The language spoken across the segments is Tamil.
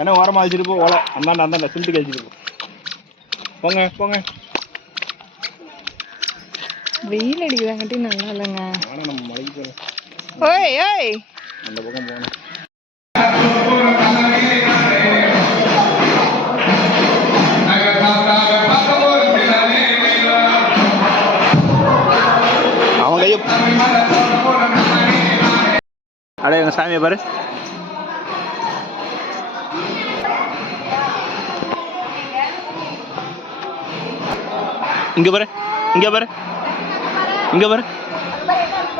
ஏன்னா ஓரமாக வச்சுட்டு போ ஓலை அந்தாண்ட சிமெண்ட் கழிச்சிட்டு போ. போங்க போங்க. வெயில் அடிக்குதாங்கட்டி நல்லா இல்லைங்க. ஆனால் நம்ம மலைக்கு போகலாம். ஓய் ஓய் அந்த பக்கம் போகணும். அவங்க கையை அடைய எங்க சாமியை பாரு. இங்க பாரு இங்க பாரு இங்க பாரு.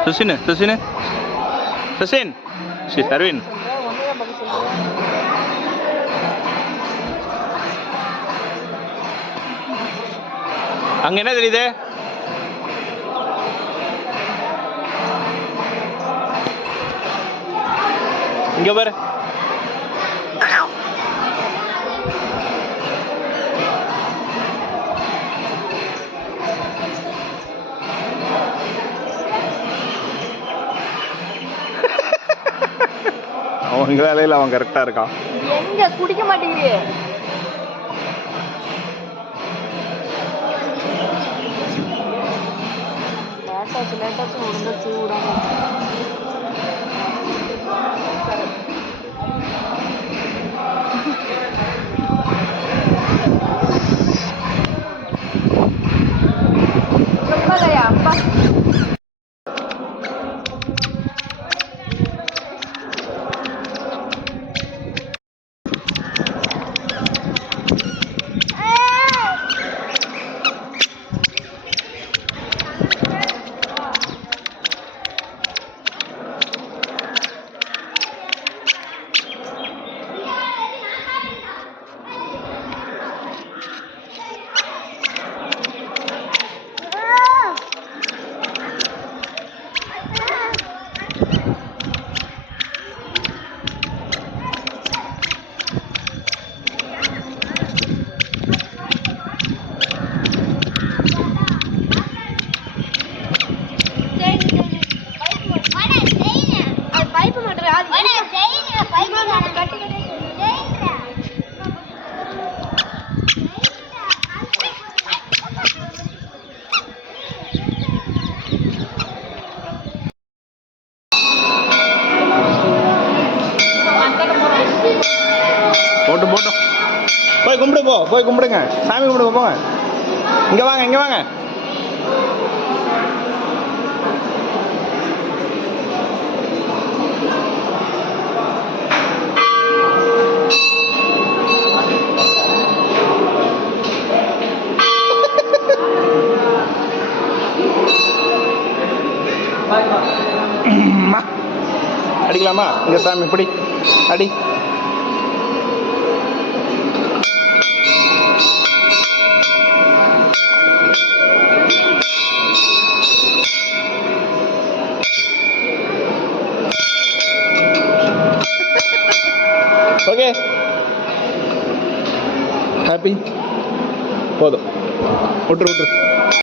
சுசின் சுசின் சுசின் சரி அரவிந்த். அங்க என்ன தெரியுது? இங்க பாரு. அவங்க வேலையில அவன் கரெக்டா இருக்கான். எங்க குடிக்க மாட்டேங்கிறீ? லேட்டாச்சு ஒழுங்கா சூடாக. அப்பா போட்டு போட்டோம். போய் கும்பிடு போ. போய் கும்பிடுங்க. சாமி கும்பிடுங்க போங்க. இங்க வாங்க இங்க வாங்க. அடிக்கலாமா? இங்க சாமி பிடி அடி. ஓகே ஹாப்பி போதும். விட்டுரு விட்டுரு.